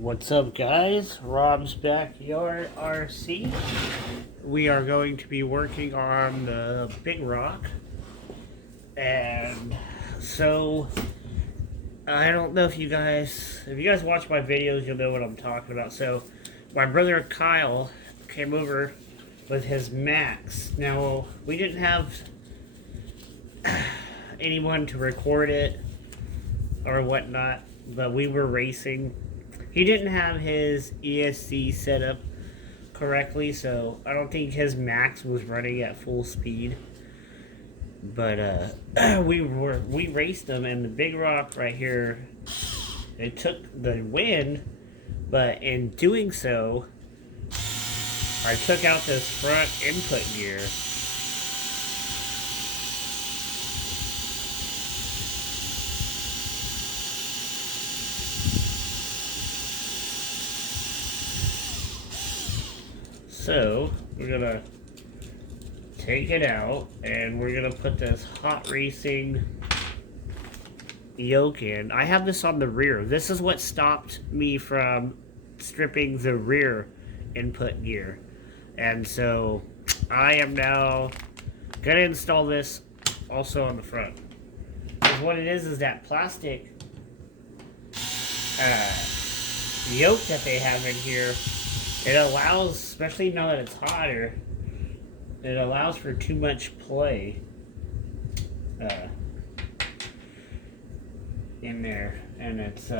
What's up, guys? Rob's Backyard RC. We are going to be working on the big rock. And so, I don't know if you guys watch my videos, you'll know what I'm talking about. So, my brother Kyle came over with his Max. Now, we didn't have anyone to record it or whatnot, but we were racing. He didn't have his ESC set up correctly, so I don't think his Max was running at full speed. But we raced them, and the big rock right here, it took the win, but in doing so, I took out this front input gear. So, we're gonna take it out, and we're gonna put this hot racing yoke in. I have this on the rear. This is what stopped me from stripping the rear input gear. And so, I am now gonna install this also on the front. Because what it is that plastic yoke that they have in here, it allows, especially now that it's hotter, it allows for too much play in there, and it's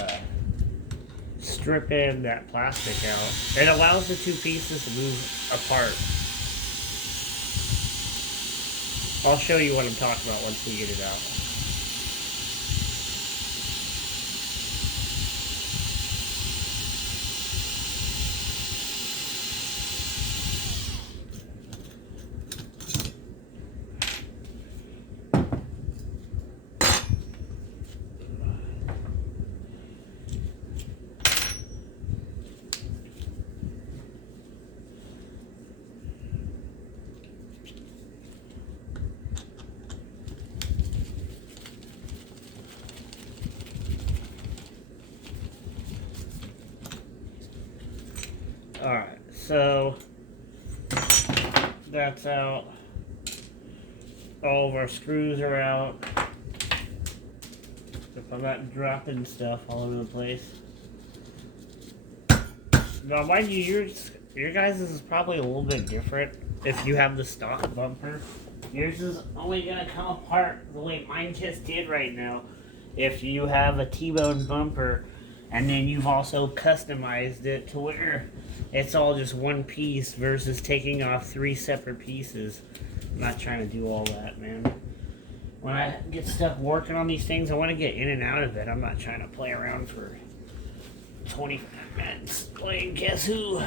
stripping that plastic out. It allows the two pieces to move apart. I'll show you what I'm talking about once we get it out. Alright, so that's out. All of our screws are out. If I'm not dropping stuff all over the place. Now, mind you, your guys' is probably a little bit different if you have the stock bumper. Yours is only going to come apart the way mine just did right now. If you have a T-bone bumper, and then you've also customized it to where it's all just one piece versus taking off 3 separate pieces. I'm not trying to do all that, man. When I get stuck working on these things, I want to get in and out of it. I'm not trying to play around for 25 minutes playing Guess Who.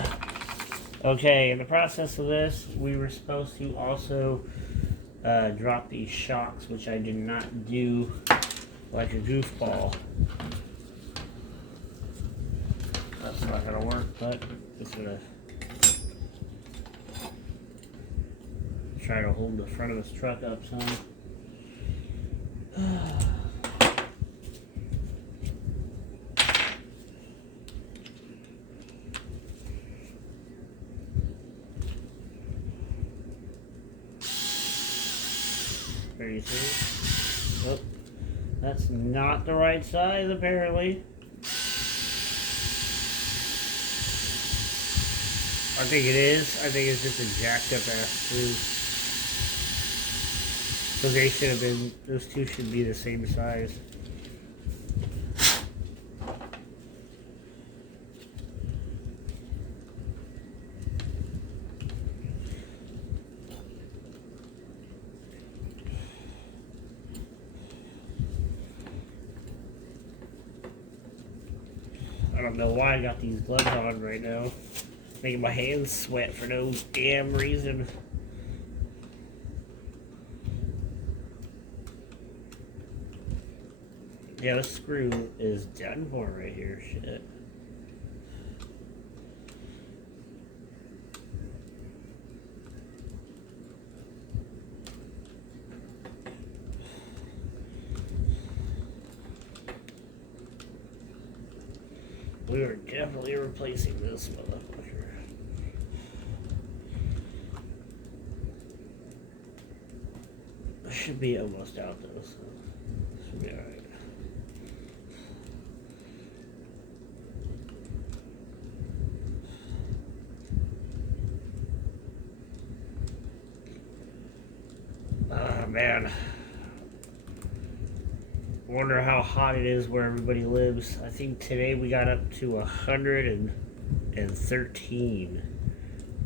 Okay, in the process of this, we were supposed to also drop these shocks, which I did not do like a goofball. That's not gonna work, but it's gonna try to hold the front of this truck up some. There you see. Oh, that's not the right size apparently. I think it is. I think it's just a jacked up ass screw. So they should have been, those two should be the same size. I don't know why I got these gloves on right now. Making my hands sweat for no damn reason. Yeah, this screw is done for right here. Shit. We are definitely replacing this motherfucker. Should be almost out though, so should be alright. Oh man. Wonder how hot it is where everybody lives. I think today we got up to 113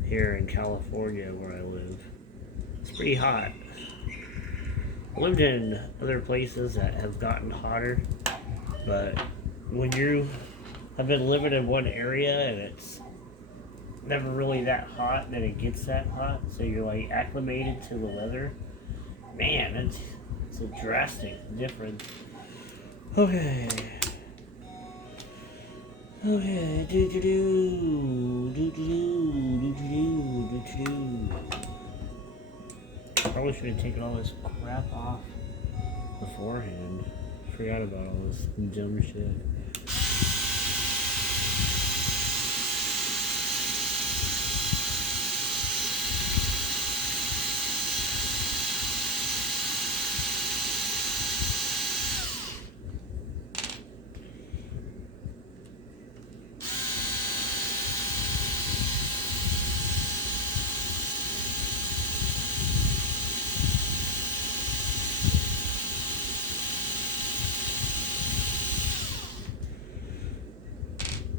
here in California where I live. It's pretty hot. I lived in other places that have gotten hotter, but when you have been living in one area and it's never really that hot, then it gets that hot, so you're like acclimated to the weather. Man, it's a drastic difference. Okay. Okay. Probably should have taken all this crap off beforehand. Forgot about all this dumb shit.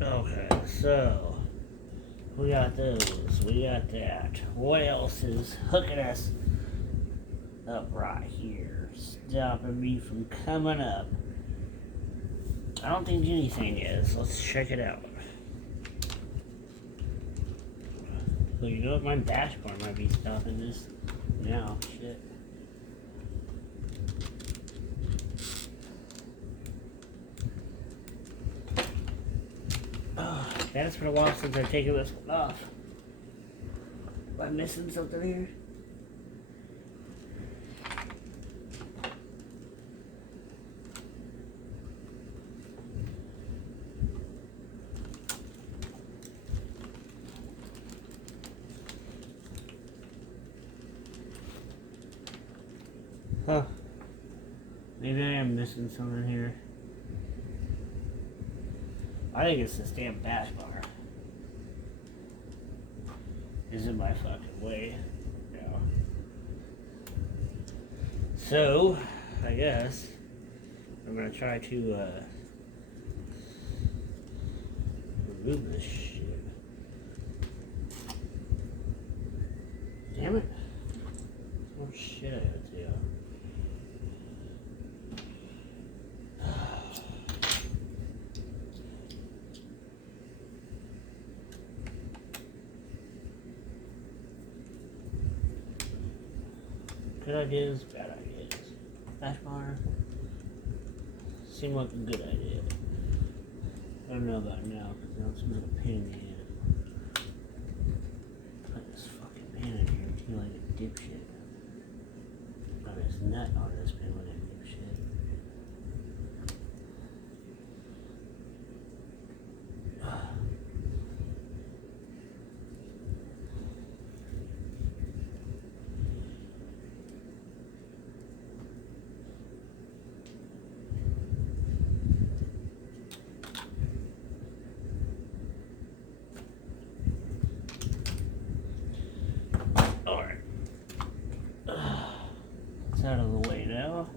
Okay, so we got those, we got that. What else is hooking us up right here? Stopping me from coming up. I don't think anything is. Let's check it out. Well, you know what? My dashboard might be stopping this now. Shit. Man, it's been a while since I've taken this one off. Am I missing something here? Huh. Maybe I am missing something here. I think it's this damn dash bar. Is in my fucking way. Yeah. So, I guess I'm gonna try to remove this shit. Damn it. Oh shit I had to do. Good ideas, bad ideas. Dash bar seemed like a good idea. I don't know about now, because now it seems like a pain in the head. Put this fucking man in here, feel like a dipshit. Got his nut on this pen like a dipshit. Out of the way now.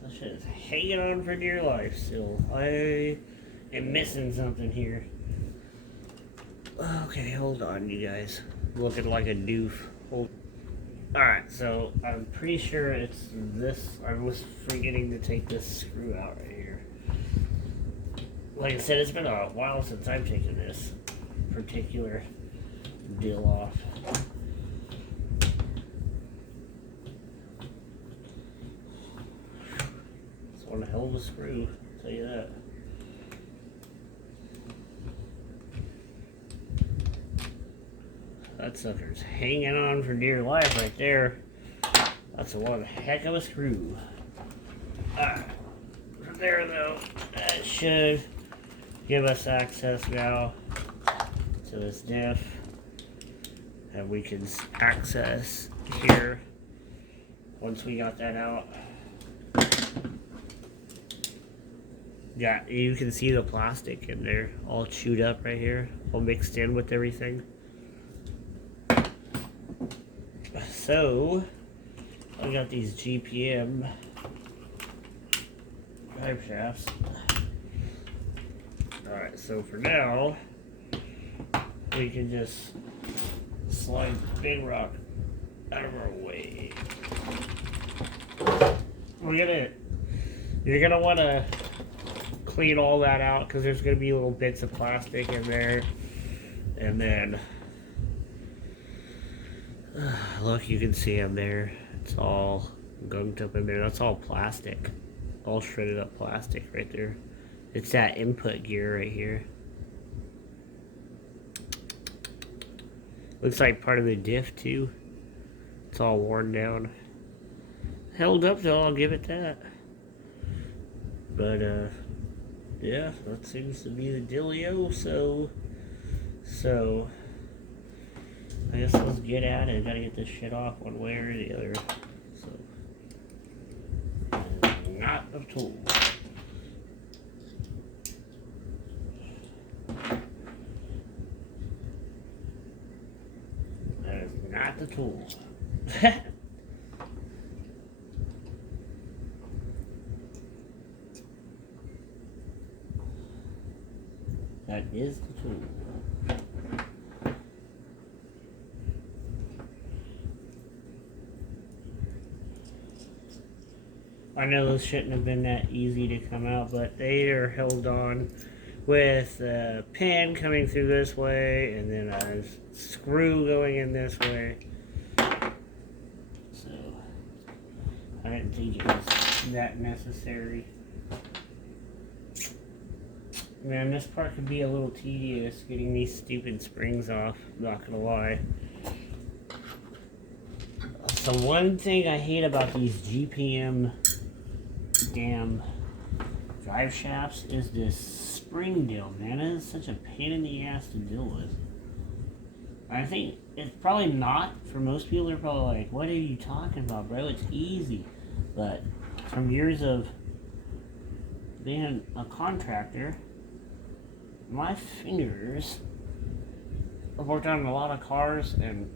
That shit is hanging on for dear life still. I am missing something here. Okay, hold on, you guys. Looking like a doof. Alright, so I'm pretty sure it's this. I was forgetting to take this screw out right here. Like I said, it's been a while since I've taken this particular deal off. It's one hell of a screw, I'll tell you that. That sucker's hanging on for dear life right there. That's one heck of a screw. Alright. From there though, that should give us access now to this diff. And we can access here once we got that out. Yeah, you can see the plastic in there all chewed up right here, all mixed in with everything. So, I got these GPM drive shafts. Alright, so for now, we can just slide the big rock out of our way. You're gonna want to clean all that out because there's gonna be little bits of plastic in there, and then look, you can see them there. It's all gunked up in there. That's all plastic, all shredded up plastic right there. It's that input gear right here. Looks like part of the diff too. It's all worn down. Held up though, I'll give it that. But yeah, that seems to be the dealio. So I guess let's get at it. I gotta get this shit off one way or the other. So not a tool. That is not the tool. That is the tool. I know those shouldn't have been that easy to come out, but they are held on with a pin coming through this way and then a screw going in this way. So I didn't think it was that necessary. Man, this part could be a little tedious, getting these stupid springs off, not gonna lie. So one thing I hate about these GPM damn drive shafts is this spring deal, man. It is such a pain in the ass to deal with. I think it's probably not, for most people. They're probably like, what are you talking about, bro? It's easy. But from years of being a contractor, my fingers, I've worked on a lot of cars and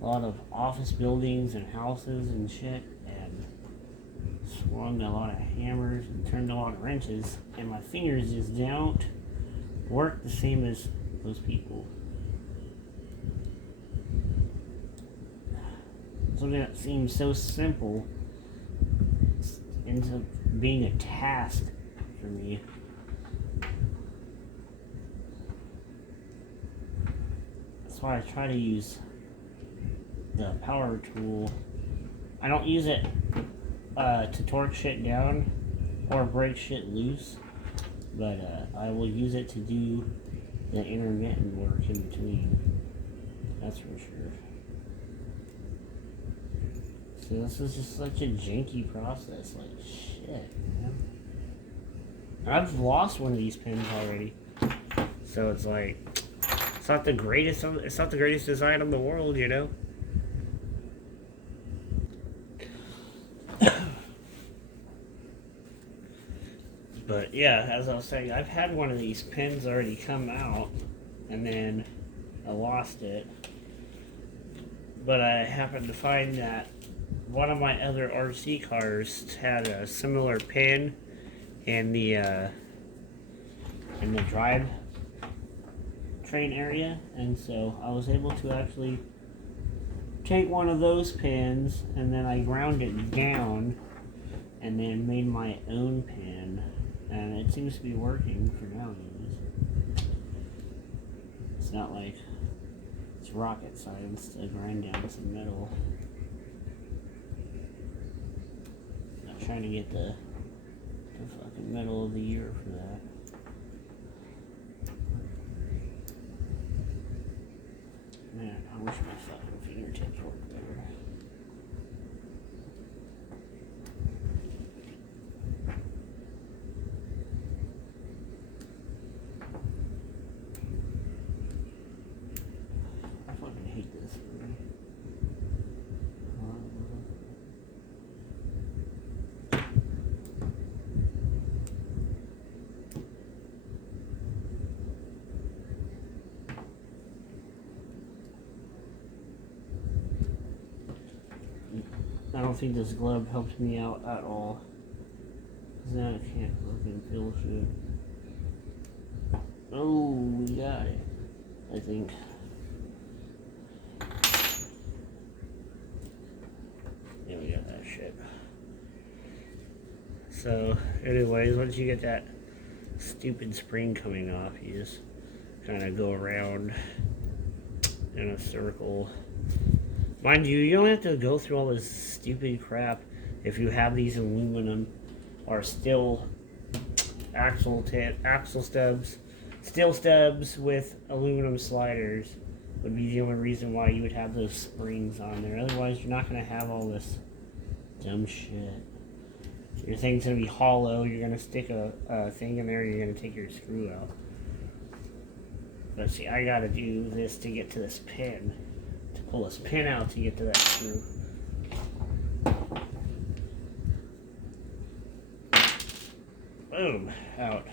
a lot of office buildings and houses and shit, and swung a lot of hammers and turned a lot of wrenches, and my fingers just don't work the same as those people. Something that seems so simple ends up being a task for me. That's why I try to use the power tool. I don't use it to torque shit down or break shit loose, but I will use it to do the intermittent work in between. That's for sure. So this is just such a janky process, like shit, man. I've lost one of these pins already, so it's like it's not the greatest design in the world, you know. But yeah, as I was saying, I've had one of these pins already come out, and then I lost it. But I happened to find that one of my other RC cars had a similar pin in the drive train area, and so I was able to actually take one of those pins, and then I ground it down, and then made my own pin, and it seems to be working for now. It's not like it's rocket science to grind down some metal. Not trying to get the fucking metal of the year for that. Man, I wish my fucking fingertips worked better. don't think this glove helped me out at all. Cause now I can't fucking feel shit. Oh, we got it. I think. Yeah, we got that shit. So, anyways, once you get that stupid spring coming off, you just kind of go around in a circle. Mind you, you don't have to go through all this stupid crap if you have these aluminum or steel axle stubs. Steel stubs with aluminum sliders would be the only reason why you would have those springs on there. Otherwise, you're not going to have all this dumb shit. Your thing's going to be hollow. You're going to stick a thing in there. You're going to take your screw out. But see, I got to do this to get to this pin. To pull this pin out to get to that screw. Boom. Out.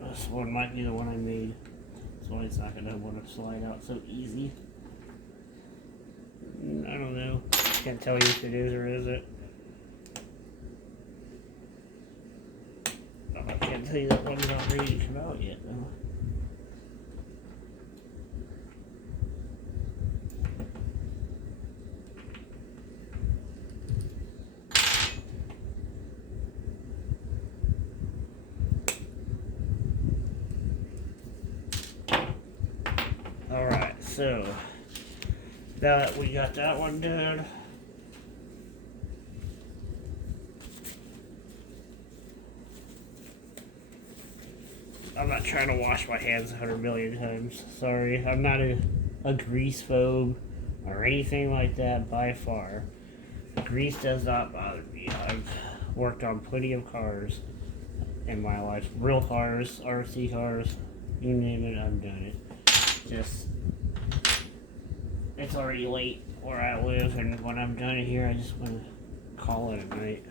This one might be the one I made. That's why it's not going to want to slide out so easy. I don't know. Can't tell you if it is or isn't. Oh, I can't tell you that one's not ready to come out yet, though. Alright, so now that we got that one done, I'm not trying to wash my hands 100 million times. Sorry, I'm not a grease phobe or anything like that by far. Grease does not bother me. I've worked on plenty of cars in my life. Real cars, RC cars, you name it, I've done it. Just, it's already late where I live, and when I'm done here, I just want to call it a night.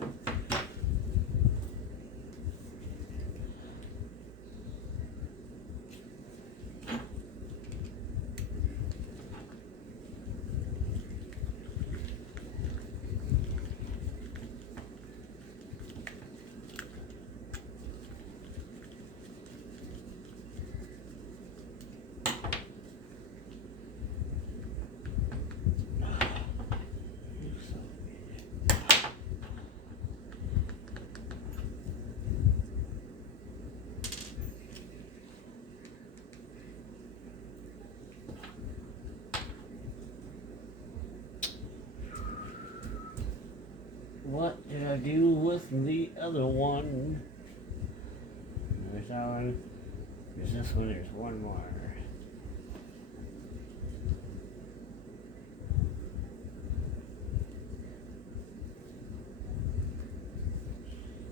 What did I do with the other one? There's that one. There's this one. There's one more.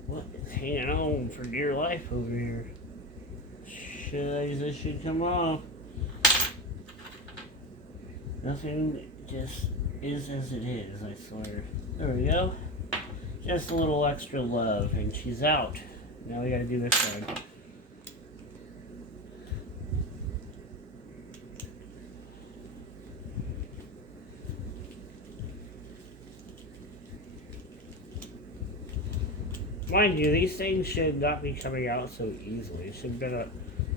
What is hanging on for dear life over here? This should come off. Nothing just is as it is, I swear. There we go. Just a little extra love, and she's out. Now we gotta do this side. Mind you, these things should not be coming out so easily. It should have been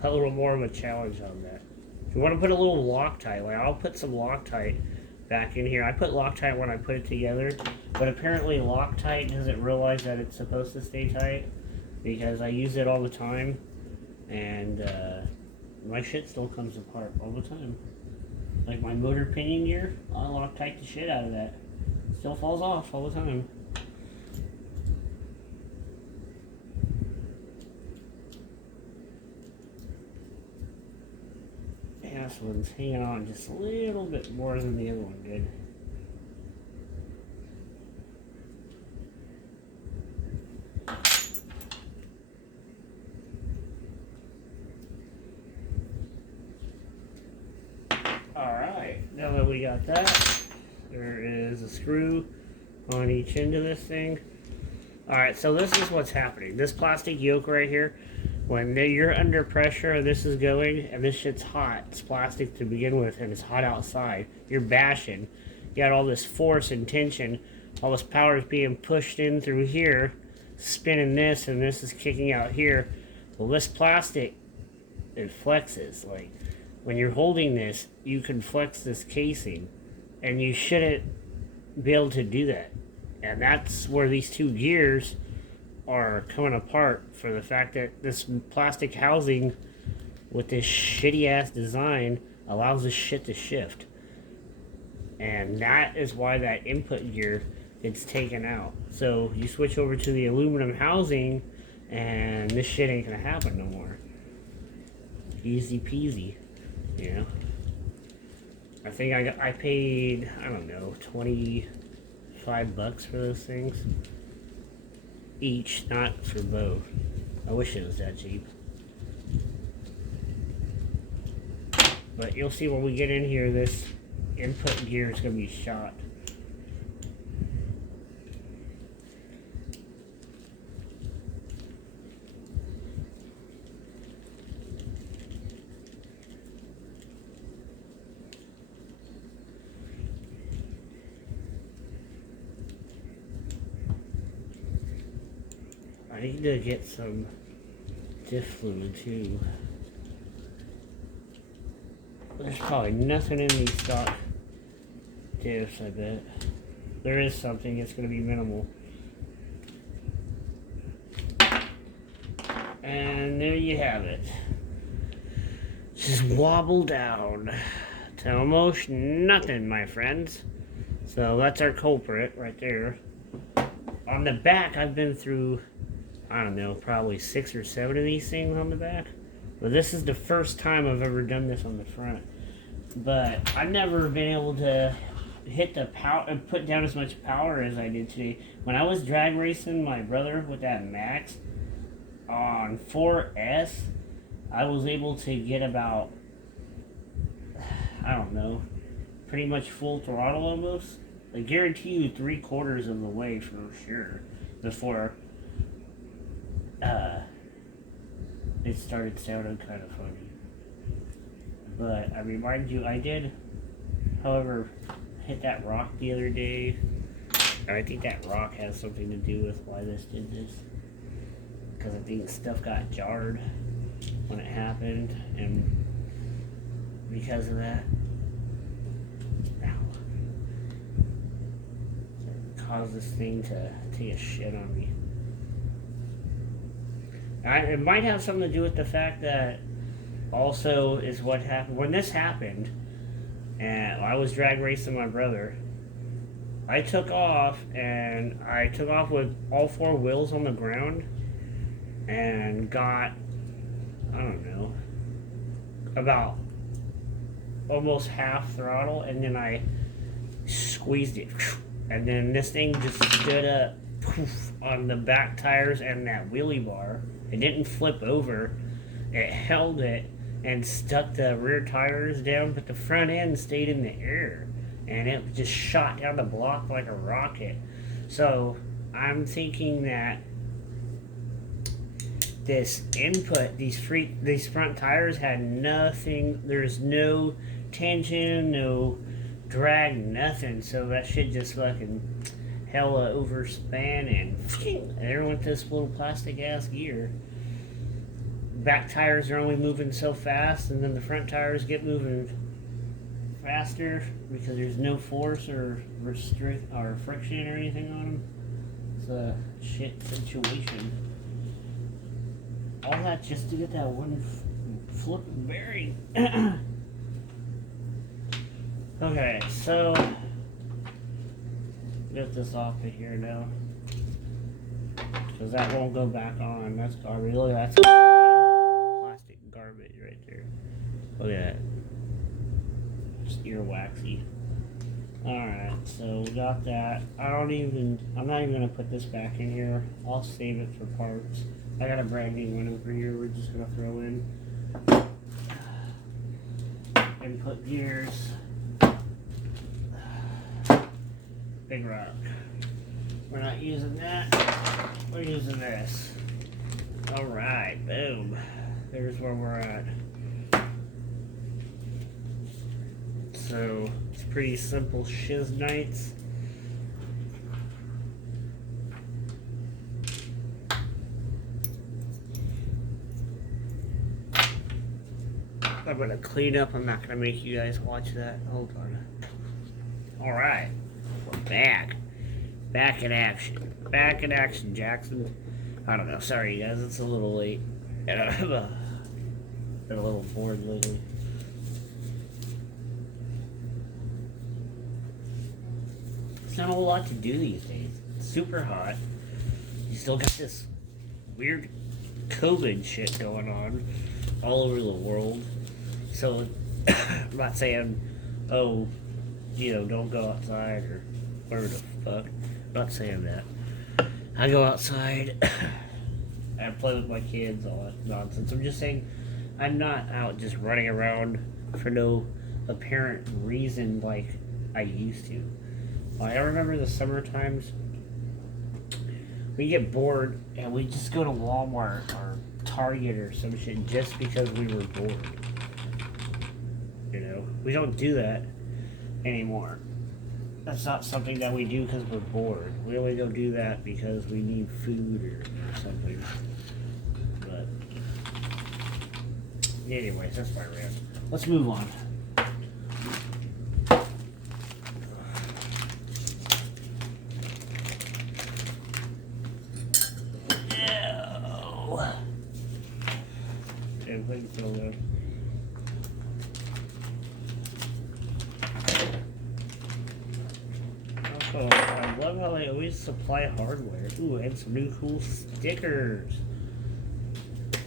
a little more of a challenge on that. If you want to put a little Loctite, like I'll put some Loctite back in here. I put Loctite when I put it together, but apparently Loctite doesn't realize that it's supposed to stay tight because I use it all the time, and my shit still comes apart all the time. Like my motor pinion gear, I Loctite the shit out of that. It still falls off all the time. This one's hanging on just a little bit more than the other one did. Alright, now that we got that, there is a screw on each end of this thing. Alright, so this is what's happening. This plastic yoke right here, when you're under pressure and this is going, and this shit's hot, it's plastic to begin with, and it's hot outside, you're bashing. You got all this force and tension, all this power is being pushed in through here, spinning this, and this is kicking out here. Well, this plastic, it flexes. Like, when you're holding this, you can flex this casing, and you shouldn't be able to do that. And that's where these two gears are coming apart, for the fact that this plastic housing with this shitty ass design allows this shit to shift. And that is why that input gear gets taken out. So you switch over to the aluminum housing and this shit ain't gonna happen no more. Easy peasy, you know. I think I paid, I don't know, $25 for those things each, not for both. I wish it was that cheap. But you'll see when we get in here, this input gear is going to be shot. I need to get some diff fluid too. There's probably nothing in these stock diffs, I bet. There is something, it's going to be minimal. And there you have it. Just wobble down to almost nothing, my friends. So that's our culprit right there. On the back, I've been through, I don't know, probably 6 or 7 of these things on the back. But this is the first time I've ever done this on the front. But I've never been able to hit the power, put down as much power as I did today. When I was drag racing my brother with that Max on 4S, I was able to get about, I don't know, pretty much full throttle almost. I guarantee you 3/4 of the way for sure before it started sounding kind of funny. But I remind you, I did, however, hit that rock the other day. And I think that rock has something to do with why this did this. Because I think stuff got jarred when it happened, and because of that, it caused this thing to take a shit on me. It might have something to do with the fact that also is what happened when this happened, and I was drag racing my brother. I took off, and I took off with all 4 wheels on the ground and got, I don't know, about almost half throttle, and then I squeezed it, and then this thing just stood up on the back tires and that wheelie bar. It didn't flip over. It held it and stuck the rear tires down, but the front end stayed in the air, and it just shot down the block like a rocket. So I'm thinking that this input, these front tires had nothing. There's no tension, no drag, nothing. So that shit just fucking hella overspan, and there went this little plastic ass gear. Back tires are only moving so fast, and then the front tires get moving faster because there's no force or friction or anything on them. It's a shit situation. All that just to get that one flipping bearing. Okay, so get this off of here now, because that won't go back on. That's garbage. Really, that's plastic garbage right there. Look at that. Just earwaxy. Alright, so we got that. I'm not even gonna put this back in here. I'll save it for parts. I got a brand new one over here we're just gonna throw in. Input gears. Big rock. We're not using that. We're using this. Alright, boom. There's where we're at. So, it's pretty simple shiz nights. I'm gonna clean up. I'm not gonna make you guys watch that. Hold on. Alright. We're back. Back in action. Back in action, Jackson. I don't know. Sorry, guys. It's a little late. And I'm been a little bored lately. It's not a whole lot to do these days. It's super hot. You still got this weird COVID shit going on all over the world. So, I'm not saying, oh, you know, don't go outside or whatever the fuck. I'm not saying that. I go outside and play with my kids, all that nonsense. I'm just saying I'm not out just running around for no apparent reason like I used to. I remember the summer times, we get bored and we just go to Walmart or Target or some shit just because we were bored. You know, we don't do that anymore. That's not something that we do because we're bored. We only don't do that because we need food or something. But anyways, that's my rant. Let's move on. Oh, I love how they always supply hardware. Ooh, and some new cool stickers.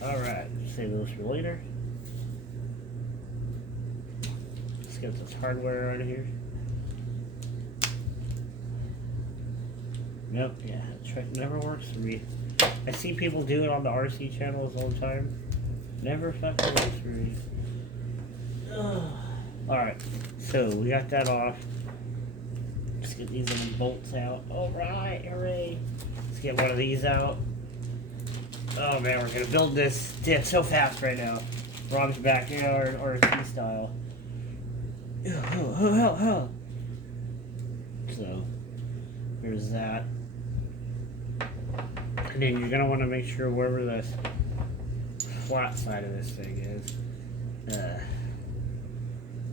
Alright, save those for later. Let's get this hardware out of here. Nope, yeah, that trick never works for me. I see people do it on the RC channels all the time. Never fucking works for me. Alright, so we got that off. Let's get these little bolts out. Alright, hooray. Let's get one of these out. Oh man, we're gonna build this diff so fast right now. Rob's backyard RC style. So, here's that. And then you're gonna want to make sure wherever the flat side of this thing is,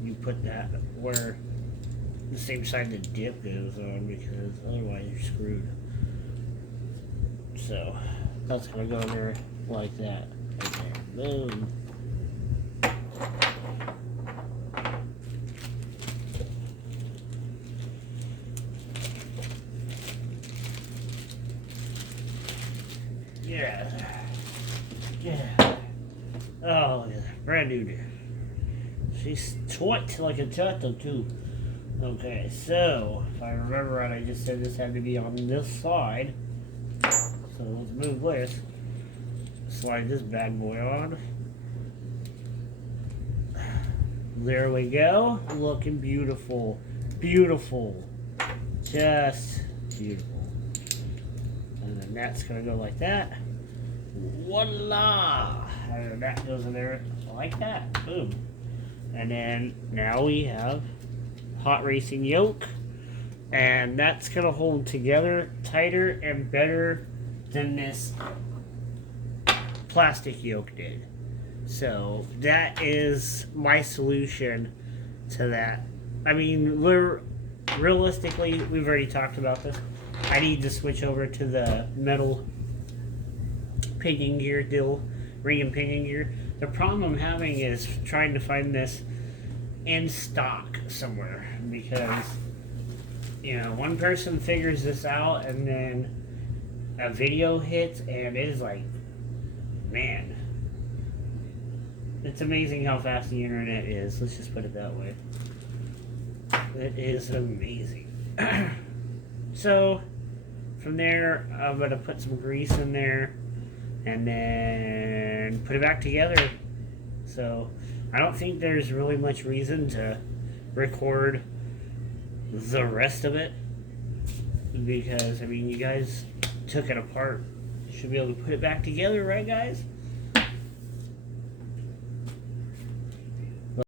you put that where the same side the dip goes on, because otherwise you're screwed. So that's gonna go in there like that. Okay, boom. Yeah. Yeah. Oh, yeah. Brand new deer. She's twit like a turtle too. Okay, so if I remember right, I just said this had to be on this side. So let's move this. Slide this bad boy on. There we go. Looking beautiful. Beautiful. Just beautiful. And then that's gonna go like that. Voila! And then that goes in there like that. Boom. And then now we have hot racing yoke, and that's gonna hold together tighter and better than this plastic yoke did. So that is my solution to that. I mean, realistically, we've already talked about this. I need to switch over to the metal pinion gear deal, ring and pinion gear. The problem I'm having is trying to find this in stock somewhere, because, you know, one person figures this out and then a video hits and it is like, man, it's amazing how fast the internet is. Let's just put it that way. It is amazing. So from there, I'm gonna put some grease in there and then put it back together. So I don't think there's really much reason to record the rest of it. because I mean, you guys took it apart. You should be able to put it back together, right, guys?